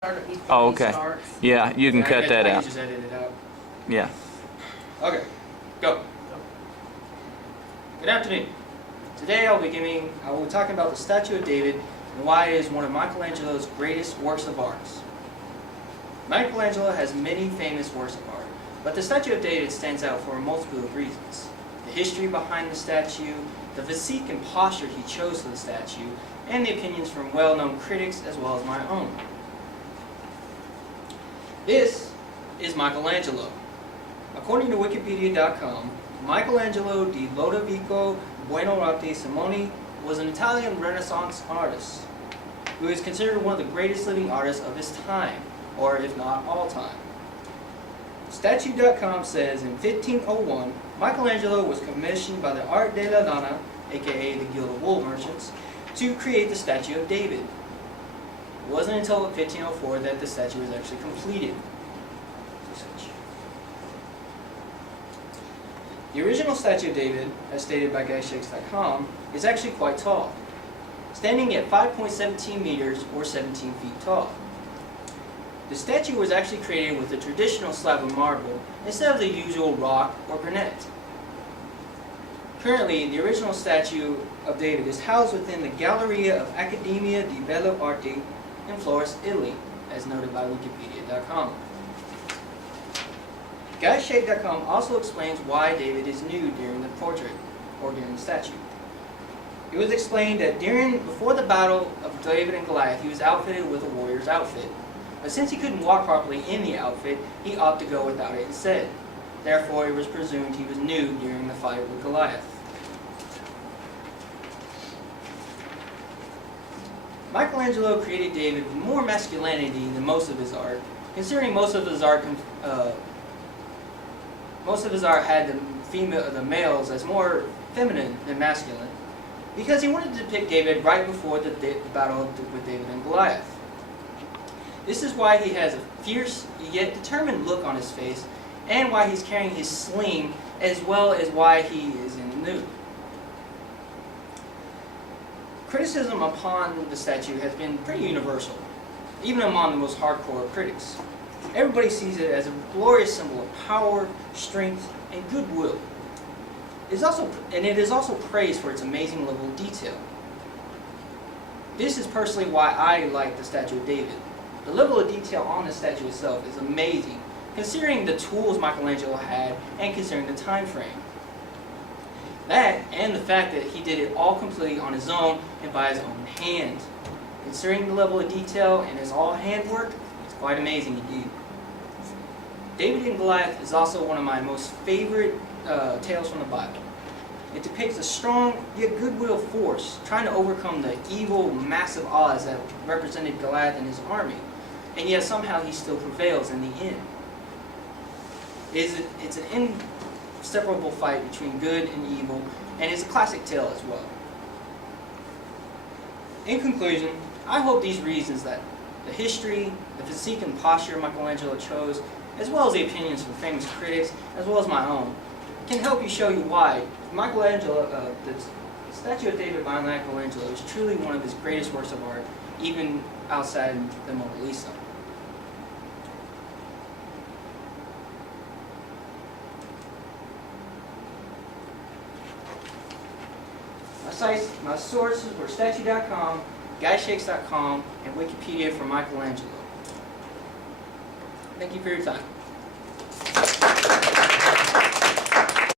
Oh, okay. Yeah, you can cut that out. Just edit it out. Yeah. Okay, go. Good afternoon. Today I will be talking about the Statue of David and why it is one of Michelangelo's greatest works of art. Michelangelo has many famous works of art, but the Statue of David stands out for a multitude of reasons. The history behind the statue, the physique and posture he chose for the statue, and the opinions from well-known critics as well as my own. This is Michelangelo. According to Wikipedia.com, Michelangelo di Lodovico Buonarroti Simoni was an Italian Renaissance artist who is considered one of the greatest living artists of his time, or if not all time. Statue.com says in 1501, Michelangelo was commissioned by the Arte della Donna, aka the Guild of Wool Merchants, to create the Statue of David. It wasn't until 1504 that the statue was actually completed. The original Statue of David, as stated by GuyShakes.com, is actually quite tall, standing at 5.17 meters or 17 feet tall. The statue was actually created with a traditional slab of marble instead of the usual rock or granite. Currently, the original Statue of David is housed within the Galleria of Accademia di Belle Arti in Florence, Italy, as noted by Wikipedia.com. GuyShake.com also explains why David is nude during the portrait, or during the statue. It was explained that before the battle of David and Goliath, he was outfitted with a warrior's outfit. But since he couldn't walk properly in the outfit, he opted to go without it instead. Therefore, it was presumed he was nude during the fight with Goliath. Michelangelo created David with more masculinity than most of his art, considering most of his art had the males as more feminine than masculine, because he wanted to depict David right before the battle with David and Goliath. This is why he has a fierce yet determined look on his face, and why he's carrying his sling, as well as why he is in the nude. Criticism upon the statue has been pretty universal, even among the most hardcore critics. Everybody sees it as a glorious symbol of power, strength, and goodwill. It is also praised for its amazing level of detail. This is personally why I like the Statue of David. The level of detail on the statue itself is amazing, considering the tools Michelangelo had and considering the time frame. That, and the fact that he did it all completely on his own and by his own hand. Considering the level of detail and his all handwork, it's quite amazing indeed. David and Goliath is also one of my most favorite tales from the Bible. It depicts a strong yet goodwill force trying to overcome the evil, massive odds that represented Goliath and his army, and yet somehow he still prevails in the end. It's an inseparable fight between good and evil, and it's a classic tale as well. In conclusion, I hope these reasons, that the history, the physique and posture Michelangelo chose, as well as the opinions from famous critics, as well as my own, can help show you why the Statue of David by Michelangelo is truly one of his greatest works of art, even outside the Mona Lisa. My sources were Statue.com, GuyShakes.com, and Wikipedia for Michelangelo. Thank you for your time.